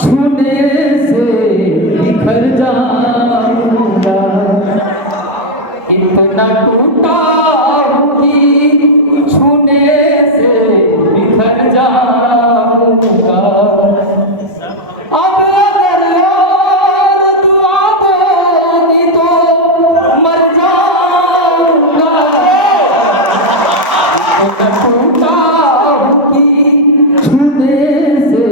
छूने से बिखर जाऊंगा, इतना टूटा हूँ कि छूने से बिखर जाऊंगा। अब अगर और दुआ दोगी तो मर जाऊंगा, इतना टूटा हूँ कि छूने से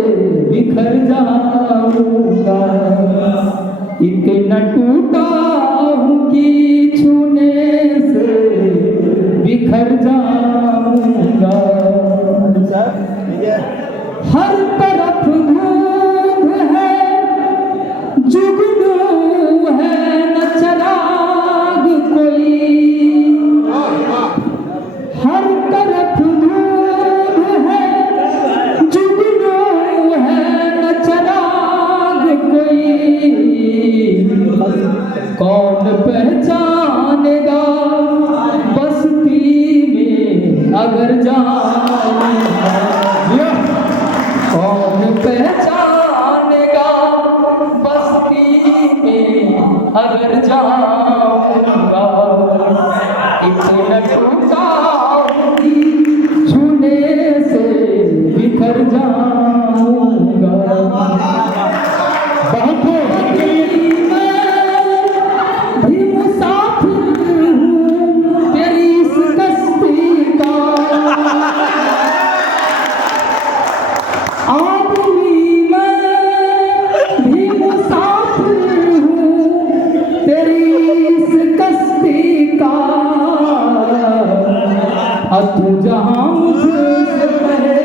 बिखर जाऊंगा, इतना टूटा हूँ कि छूने से बिखर जाऊंगा। हर तरफ धूप है, जुगनू है न चराग कोई, हर तरफ धूप है, जुगनू है न चराग कोई, कौन पहचानेगा बस्ती में अगर जाऊंगा, कौन पहचानेगा बस्ती में अगर जाऊंगा, इतना टूटा हूँ कि छूने से बिखर जाऊंगा। भी मुसाफिर हूँ तेरी इस कश्ती का, आदमी मैं भी मुसाफिर हूँ तेरी इस कश्ती का, तू जहाँ मुझसे कहे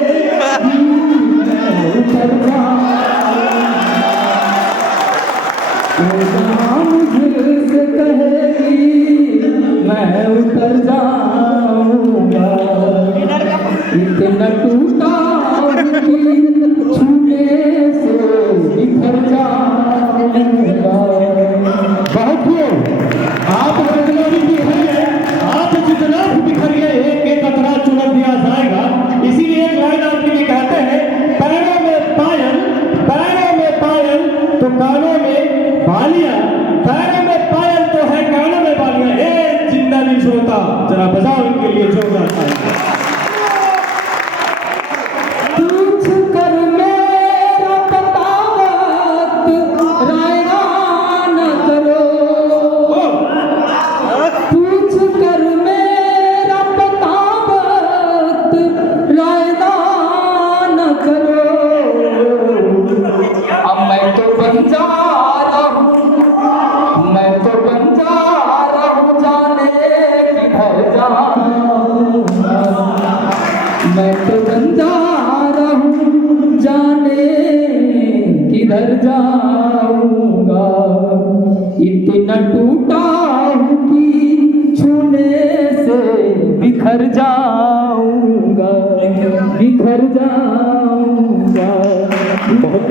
मैं उतर जाऊंगा, तू जहाँ मुझसे कहेगी मैं उतर जाऊंगा, इतना टूटा हूँ कि छूने से बिखर जाऊंगा। बाकियों आप जितना भी बिखरिए, आप जितना भी बिखरिए, एक एक कतरा चुनर दिया जाएगा। इसीलिए एक लाइन आपके लिए कहते हैं, पैरों में पायल तो कानों में बालियां, पैरों में पायल तो है कानों में बालियां। एक जिंदा दिल श्रोता जरा बजाओ इनके लिए जोरदार तालियां। पूछ कर मेरा पता वक्त रायगा न करो, पूछ कर मेरा पता वक्त रायगा न करो, अब मैं तो बंजारा हूँ, मैं तो बंजारा हूँ, जाने किधर जाऊंगा, मैं तो बंजारा हूँ जाने किधर जाऊंगा, इतना टूटा हूँ कि छूने से बिखर जाऊंगा, बिखर जाऊंगा, बहुत